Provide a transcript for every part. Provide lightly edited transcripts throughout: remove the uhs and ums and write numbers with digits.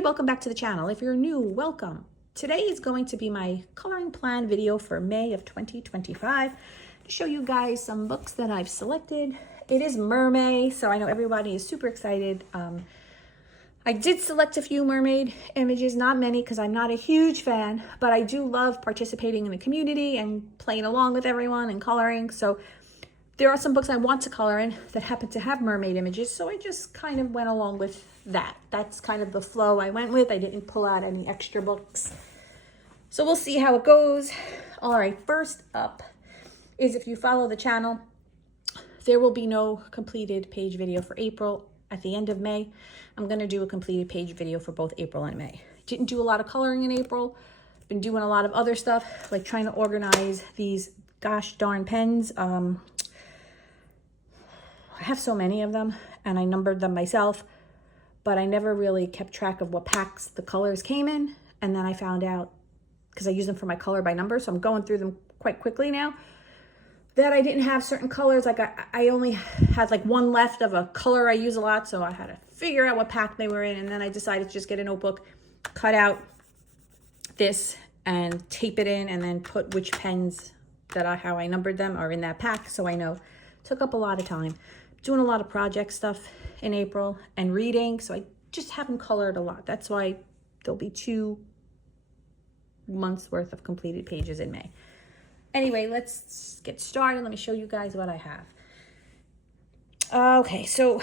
everybody, welcome back to the channel. If you're new, welcome. Today is going to be my coloring plan video for May of 2025 to show you guys some books that I've selected. It is Mer-may, so I know everybody is super excited. I did select a few mermaid images, not many because I'm not a huge fan, but I do love participating in the community and playing along with everyone and coloring. So there are some books I want to color in that happen to have mermaid images, so I just kind of went along with that. That's kind of the flow I went with. I didn't pull out any extra books. So we'll see how it goes. All right, first up is, if you follow the channel, there will be no completed page video for April. At the end of May, I'm going to do a completed page video for both April and May. Didn't do a lot of coloring in April. Been doing a lot of other stuff, like trying to organize these gosh darn pens. I have so many of them, and I numbered them myself, but I never really kept track of what packs the colors came in. And then I found out, because I use them for my color by number, so I'm going through them quite quickly now, that I didn't have certain colors. Like I only had like one left of a color I use a lot, so I had to figure out what pack they were in. And then I decided to just get a notebook, cut out this and tape it in, and then put which pens that how I numbered them are in that pack, so I know. Took up a lot of time. Doing a lot of project stuff in April and reading, so I just haven't colored a lot. That's why there'll be 2 months worth of completed pages in May. Anyway, let's get started. Let me show you guys what I have. Okay, so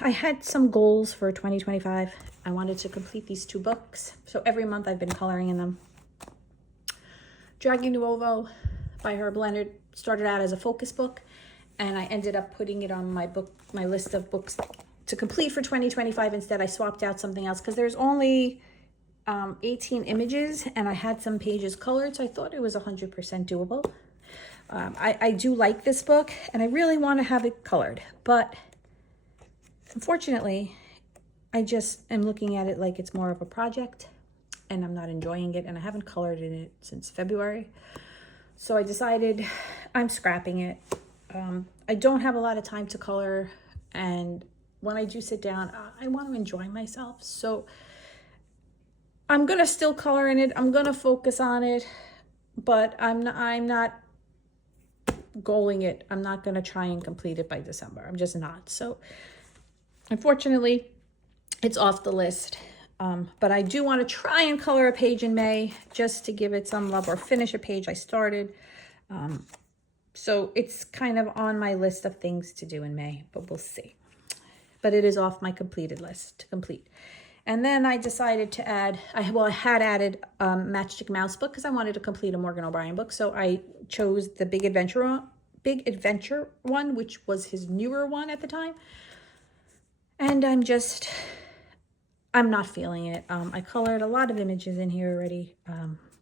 I had some goals for 2025. I wanted to complete these 2 books, so every month I've been coloring in them. Dragging Nuovo by Herb Leonard started out as a focus book, and I ended up putting it on my list of books to complete for 2025. Instead, I swapped out something else because there's only 18 images, and I had some pages colored, so I thought it was 100% doable. I do like this book, and I really want to have it colored, but unfortunately, I just am looking at it like it's more of a project, and I'm not enjoying it, and I haven't colored in it since February. So I decided I'm scrapping it. I don't have a lot of time to color, and when I do sit down, I want to enjoy myself. So I'm gonna still color in it. I'm gonna focus on it, but I'm not goaling it. I'm not gonna try and complete it by December. I'm just not. So unfortunately, it's off the list. But I do want to try and color a page in May just to give it some love, or finish a page I started. So it's kind of on my list of things to do in May, but we'll see. But it is off my completed list to complete. And then I decided to add, I had added Matchstick Mouse book because I wanted to complete a Morgan O'Brien book. So I chose the Big Adventure one, which was his newer one at the time. And I'm not feeling it. I colored a lot of images in here already.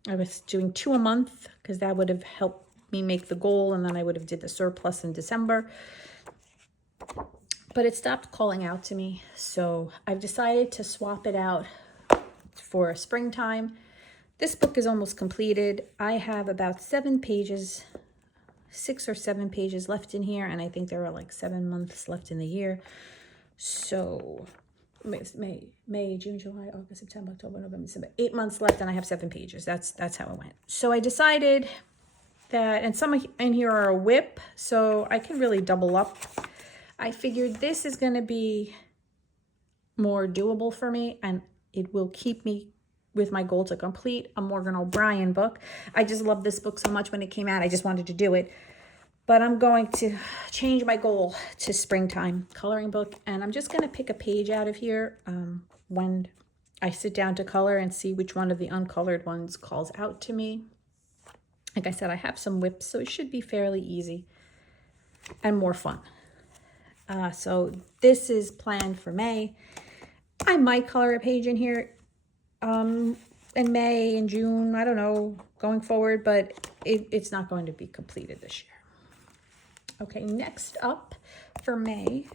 I was doing 2 a month because that would have helped me make the goal, and then I would have did the surplus in December. But it stopped calling out to me, so I've decided to swap it out for springtime. This book is almost completed. I have about 7 pages, 6 or 7 pages left in here, and I think there are like 7 months left in the year. So May, June, July, August, September, October, November, December. 8 months left, and I have 7 pages. That's how it went. So I decided that, and some in here are a whip, so I can really double up. I figured this is going to be more doable for me, and it will keep me with my goal to complete a Morgan O'Brien book. I just love this book so much when it came out. I just wanted to do it. But I'm going to change my goal to springtime coloring book, and I'm just going to pick a page out of here when I sit down to color and see which one of the uncolored ones calls out to me. Like I said, I have some whips, so it should be fairly easy and more fun. So this is planned for May. I might color a page in here in May, in June, I don't know, going forward, but it's not going to be completed this year. Okay, next up for May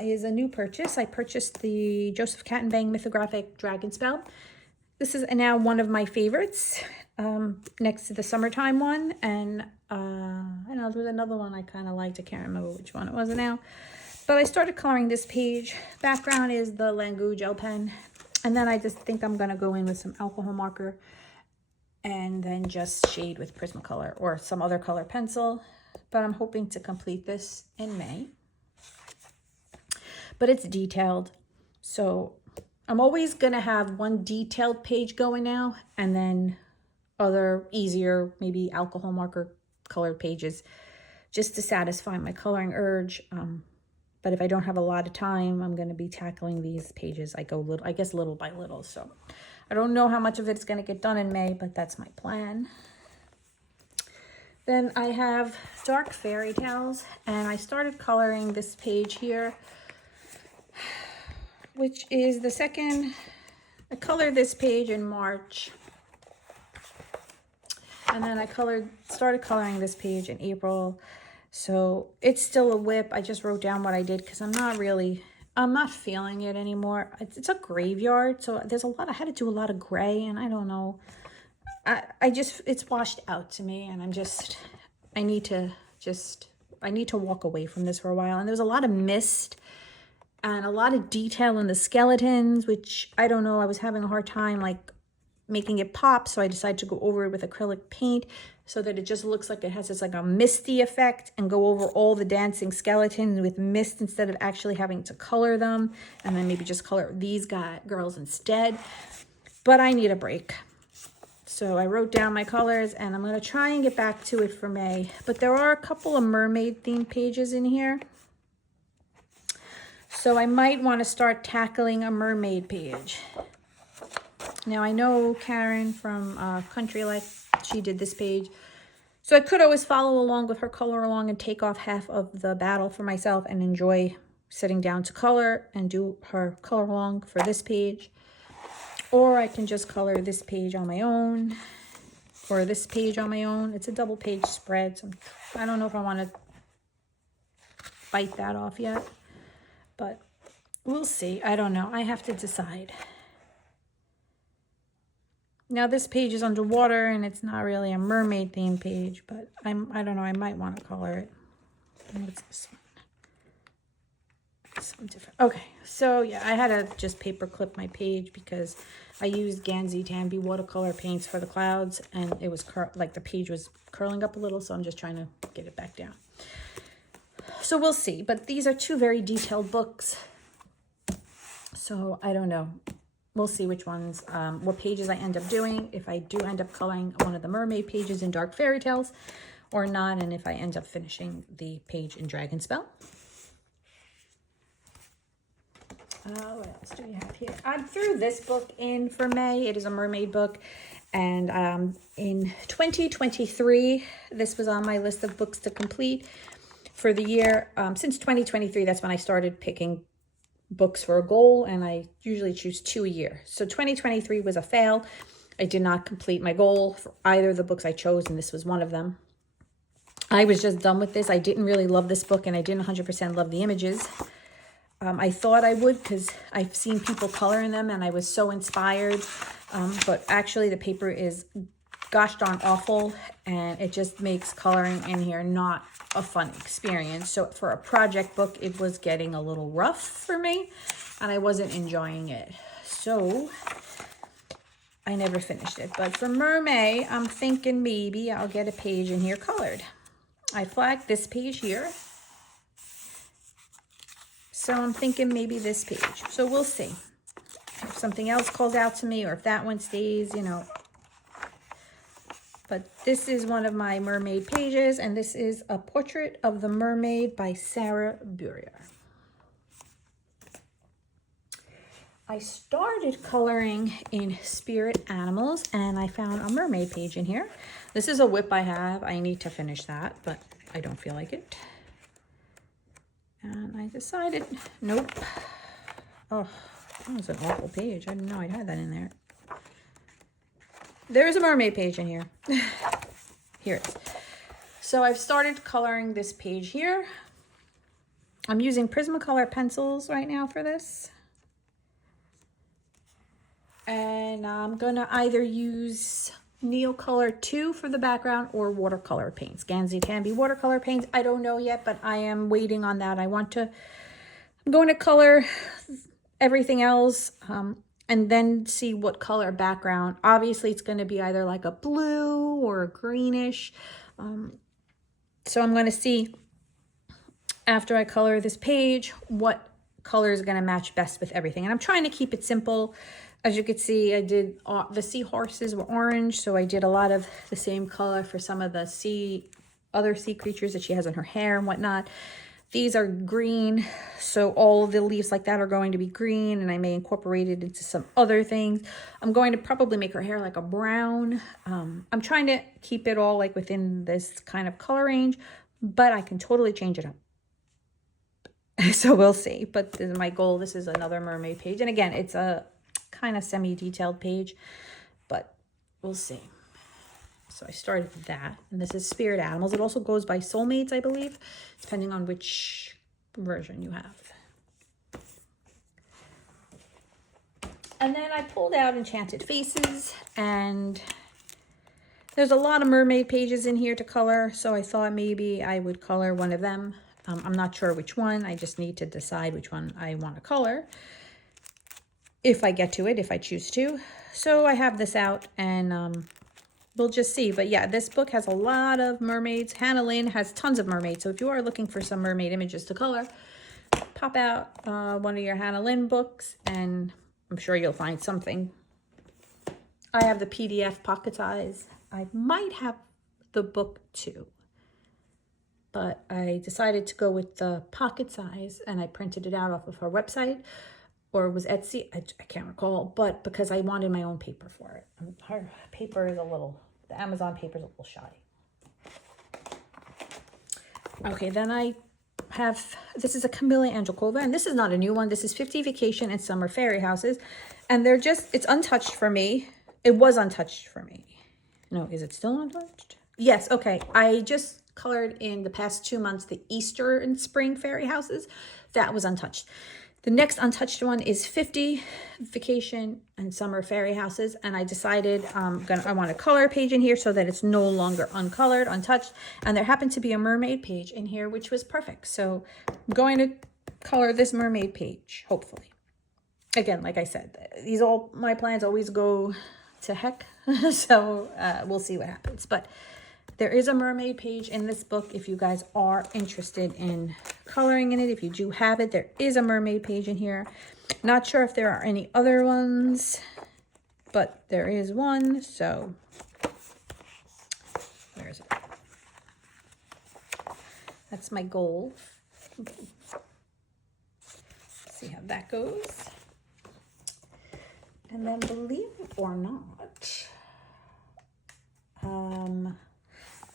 is a new purchase. I purchased the Joseph Cattenbang Mythographic Dragon Spell. This is now one of my favorites, next to the summertime one, and I know there was another one I kind of liked. I can't remember which one it was now. But I started coloring this page. Background is the Langu gel pen. And then I just think I'm going to go in with some alcohol marker and then just shade with Prismacolor or some other color pencil. But I'm hoping to complete this in May. But it's detailed. So I'm always going to have one detailed page going now and then other easier, maybe alcohol marker colored pages just to satisfy my coloring urge. But if I don't have a lot of time, I'm going to be tackling these pages. I guess little by little. So I don't know how much of it's going to get done in May, but that's my plan. Then I have Dark Fairy Tales, and I started coloring this page here, which is the second. I colored this page in March. And then I started coloring this page in April. So it's still a whip. I just wrote down what I did because I'm not feeling it anymore. It's a graveyard. So I had to do a lot of gray, and I don't know. It's washed out to me, and I need to walk away from this for a while. And there's a lot of mist and a lot of detail in the skeletons, which I don't know. I was having a hard time like making it pop, so I decided to go over it with acrylic paint so that it just looks like it has this like a misty effect, and go over all the dancing skeletons with mist instead of actually having to color them, and then maybe just color these girls instead. But I need a break. So I wrote down my colors, and I'm going to try and get back to it for May. But there are a couple of mermaid themed pages in here. So I might want to start tackling a mermaid page. Now, I know Karen from Country Life, she did this page. So I could always follow along with her color along and take off half of the battle for myself and enjoy sitting down to color and do her color along for this page. Or I can just color this page on my own, or this page on my own. It's a double page spread, so I don't know if I want to bite that off yet. But we'll see. I don't know. I have to decide. Now this page is underwater, and it's not really a mermaid theme page, but I don't know, I might want to color it. What's this one? This one different. Okay, so yeah, I had to just paper clip my page because I used Gansey Tambi watercolor paints for the clouds, and it was like the page was curling up a little, so I'm just trying to get it back down. So we'll see, but these are two very detailed books, so I don't know. We'll see which ones, what pages I end up doing, if I do end up coloring one of the mermaid pages in Dark Fairy Tales or not, and if I end up finishing the page in Dragon Spell. What else do we have here? I threw this book in for May. It is a mermaid book, and in 2023, this was on my list of books to complete for the year. Since 2023, that's when I started picking books for a goal, and I usually choose 2 a year. So 2023 was a fail. I did not complete my goal for either of the books I chose, and this was one of them. I was just done with this. I didn't really love this book, and I didn't 100% love the images. I thought I would because I've seen people color in them, and I was so inspired. But actually, the paper is gosh darn awful, and it just makes coloring in here not a fun experience. So for a project book, it was getting a little rough for me, and I wasn't enjoying it. So I never finished it. But for Mer-may, I'm thinking maybe I'll get a page in here colored. I flagged this page here. So I'm thinking maybe this page. So we'll see. If something else calls out to me, or if that one stays, you know. But this is one of my mermaid pages, and this is a portrait of the mermaid by Sarah Burier. I started coloring in Spirit Animals, and I found a mermaid page in here. This is a whip I have. I need to finish that, but I don't feel like it. And I decided, nope. Oh, that was an awful page. I didn't know I'd had that in there. There's a mermaid page in here. Here it is. So I've started coloring this page here. I'm using Prismacolor pencils right now for this. And I'm going to either use Neocolor 2 for the background or watercolor paints. Gansey Tambi watercolor paints. I don't know yet, but I am waiting on that. I'm going to color everything else. and then see what color background. Obviously, it's going to be either like a blue or a greenish. So I'm going to see after I color this page what color is going to match best with everything. And I'm trying to keep it simple. As you can see, I did the seahorses were orange, so I did a lot of the same color for some of the other sea creatures that she has in her hair and whatnot. These are green, so all the leaves like that are going to be green, and I may incorporate it into some other things. I'm going to probably make her hair like a brown. I'm trying to keep it all like within this kind of color range, but I can totally change it up. So we'll see. But this is my goal. This is another mermaid page. And again, it's a kind of semi-detailed page, but we'll see. So I started with that. And this is Spirit Animals. It also goes by Soulmates, I believe, depending on which version you have. And then I pulled out Enchanted Faces, and there's a lot of mermaid pages in here to color. So I thought maybe I would color one of them. I'm not sure which one. I just need to decide which one I want to color if I get to it, if I choose to. So I have this out, and we'll just see. But yeah, this book has a lot of mermaids. Hannah Lynn has tons of mermaids. So if you are looking for some mermaid images to color, pop out one of your Hannah Lynn books, and I'm sure you'll find something. I have the PDF pocket size. I might have the book too, but I decided to go with the pocket size, and I printed it out off of her website, or it was Etsy, I can't recall, but because I wanted my own paper for it. Her paper is the Amazon paper is a little shoddy. Okay, then I have, this is a Camilla Angelkova, and this is not a new one. This is 50 Vacation and Summer Fairy Houses, and they're just, it's untouched for me. It was untouched for me. No, is it still untouched? Yes, okay. I just colored in the past 2 months the Easter and Spring Fairy Houses. That was untouched. The next untouched one is 50 Vacation and Summer Fairy Houses, and I decided I want a color page in here so that it's no longer uncolored, untouched, and there happened to be a mermaid page in here, which was perfect. So I'm going to color this mermaid page, hopefully. Again, like I said, my plans always go to heck, so we'll see what happens. But there is a mermaid page in this book if you guys are interested in coloring in it. If you do have it, there is a mermaid page in here. Not sure if there are any other ones, but there is one. So where is it? That's my goal. See how that goes. And then, believe it or not,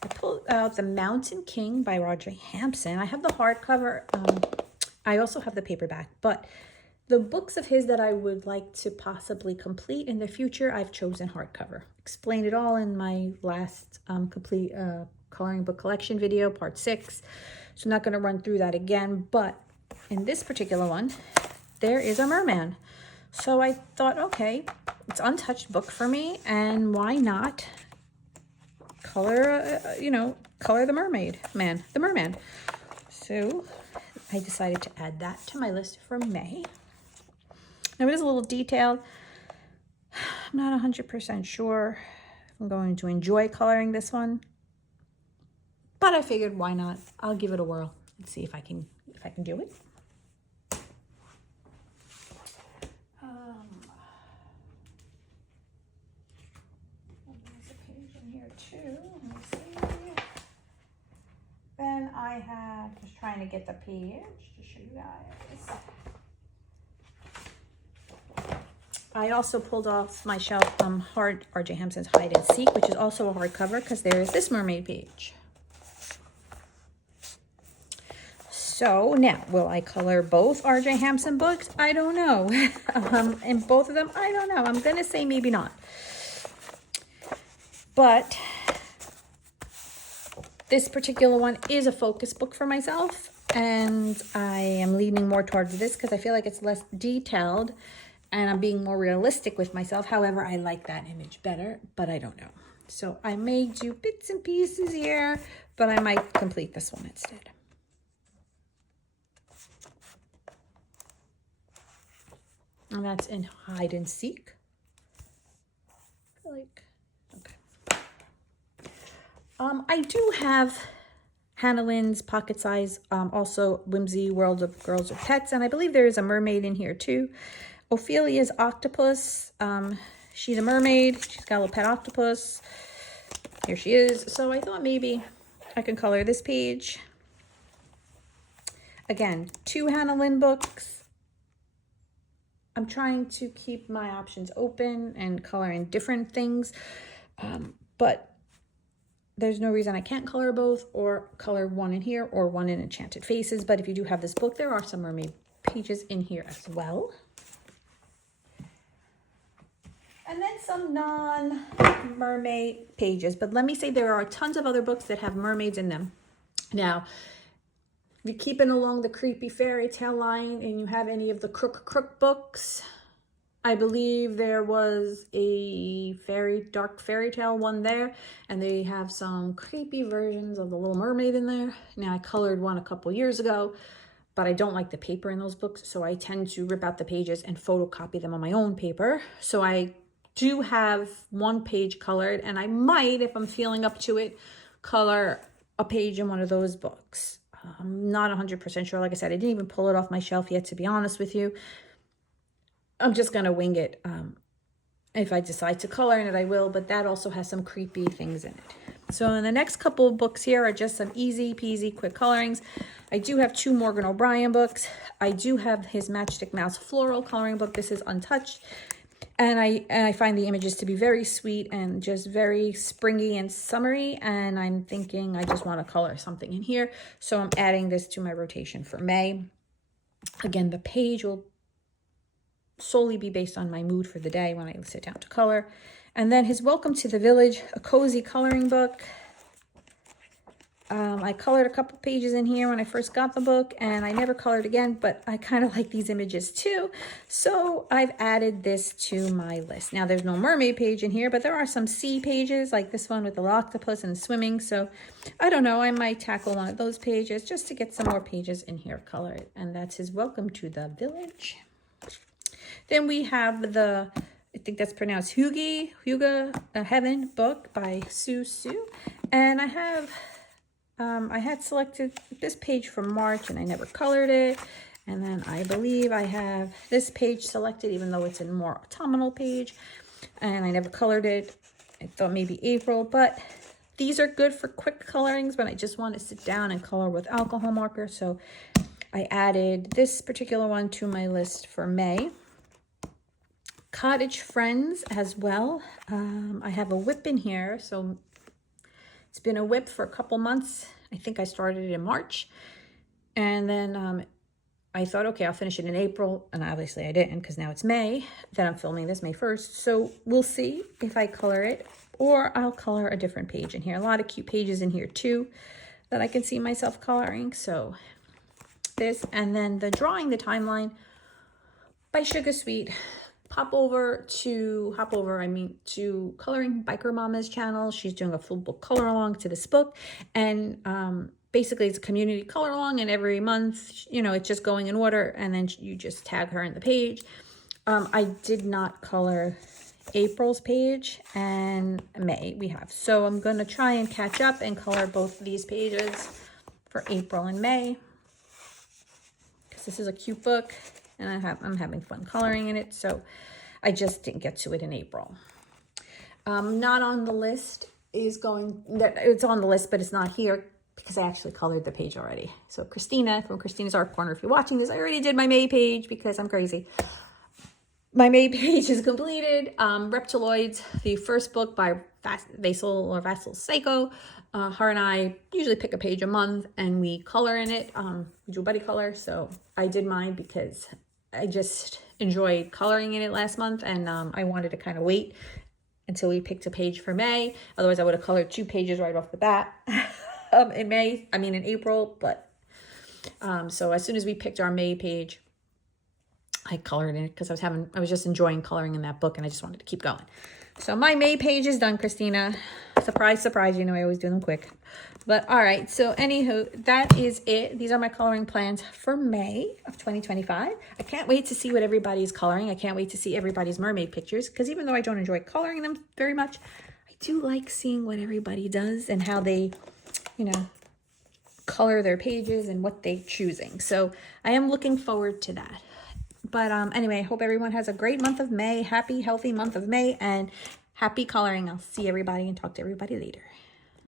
I pulled out The Mountain King by Roger Hampson. I have the hardcover. I also have the paperback, but the books of his that I would like to possibly complete in the future, I've chosen hardcover. Explained it all in my last complete coloring book collection video, part 6. So I'm not going to run through that again, but in this particular one, there is a merman. So I thought, okay, it's an untouched book for me, and why not color, color the the merman. So I decided to add that to my list for May. Now it is a little detailed. I'm not 100% sure if I'm going to enjoy coloring this one, but I figured why not? I'll give it a whirl and see if I can do it. There's a page in here too. Let me see. Then I have, just trying to get the page to show you guys. I also pulled off my shelf R.J. Hampson's Hide and Seek, which is also a hardcover, because there is this mermaid page. So now, will I color both R.J. Hampson books? I don't know. In both of them, I don't know. I'm going to say maybe not. But this particular one is a focus book for myself, and I am leaning more towards this because I feel like it's less detailed and I'm being more realistic with myself. However, I like that image better, but I don't know. So I may do bits and pieces here, but I might complete this one instead. And that's in Hide and Seek. I feel like, okay. I do have Hannah Lynn's Pocket Size, also Whimsy World of Girls with Pets, and I believe there is a mermaid in here too. Ophelia's Octopus, she's a mermaid, she's got a little pet octopus. Here she is. So I thought maybe I can color this page. Again, 2 Hannah Lynn books. I'm trying to keep my options open and color in different things, but there's no reason I can't color both or color one in here or one in Enchanted Faces. But if you do have this book, there are some mermaid pages in here as well. And then some non-mermaid pages. But let me say there are tons of other books that have mermaids in them. Now, if you're keeping along the creepy fairy tale line and you have any of the Crook books, I believe there was a dark fairy tale one there, and they have some creepy versions of the Little Mermaid in there. Now, I colored one a couple years ago, but I don't like the paper in those books, so I tend to rip out the pages and photocopy them on my own paper. So I do have one page colored, and I might, if I'm feeling up to it, color a page in one of those books. I'm not 100% sure. Like I said, I didn't even pull it off my shelf yet, to be honest with you. I'm just going to wing it. If I decide to color in it, I will, but that also has some creepy things in it. So in the next couple of books here are just some easy peasy quick colorings. I do have 2 Morgan O'Brien books. I do have his Matchstick Mouse floral coloring book. This is untouched. And I find the images to be very sweet and just very springy and summery. And I'm thinking I just want to color something in here. So I'm adding this to my rotation for May. Again, the page will solely be based on my mood for the day when I sit down to color. And then his Welcome to the Village, a cozy coloring book. I colored a couple pages in here when I first got the book, and I never colored again, but I kind of like these images too. So I've added this to my list. Now there's no mermaid page in here, but there are some sea pages like this one with the octopus and swimming. So I don't know, I might tackle one of those pages just to get some more pages in here colored. And that's his Welcome to the Village. Then we have the, I think that's pronounced Huga Heaven book by Sue. And I had selected this page from March and I never colored it. And then I believe I have this page selected, even though it's in more autumnal page, and I never colored it. I thought maybe April, but these are good for quick colorings when I just want to sit down and color with alcohol marker. So I added this particular one to my list for May. Cottage Friends as well. I have a whip in here, so it's been a whip for a couple months. I think I started it in March. And then I thought, okay, I'll finish it in April. And obviously I didn't, because now it's May that I'm filming this, May 1st. So we'll see if I color it, or I'll color a different page in here. A lot of cute pages in here too that I can see myself coloring. So this, and then the Drawing the Timeline by Sugar Sweet. Hop over to Coloring Biker Mama's channel. She's doing a full book color along to this book, and basically it's a community color along, and every month, you know, it's just going in order, and then you just tag her in the page. I did not color April's page, and May we have, so I'm going to try and catch up and color both of these pages for April and May, because this is a cute book. And I'm having fun coloring in it, so I just didn't get to it in April. Not on the list it's on the list, but it's not here because I actually colored the page already. So Christina from Christina's Art Corner, if you're watching this, I already did my May page because I'm crazy. My May page is completed. Reptiloids, the first book by Vassal Psycho. Her and I usually pick a page a month and we color in it. We do buddy color, so I did mine because I just enjoyed coloring in it last month, and I wanted to kind of wait until we picked a page for May. Otherwise, I would have colored 2 pages right off the bat in April. But so as soon as we picked our May page, I colored in it because I was just enjoying coloring in that book, and I just wanted to keep going. So my May page is done, Christina. Surprise, surprise. You know, I always do them quick. But all right. So anywho, that is it. These are my coloring plans for May of 2025. I can't wait to see what everybody's coloring. I can't wait to see everybody's mermaid pictures, because even though I don't enjoy coloring them very much, I do like seeing what everybody does and how they, you know, color their pages and what they're choosing. So I am looking forward to that. But anyway, I hope everyone has a great month of May. Happy, healthy month of May, and happy coloring. I'll see everybody and talk to everybody later.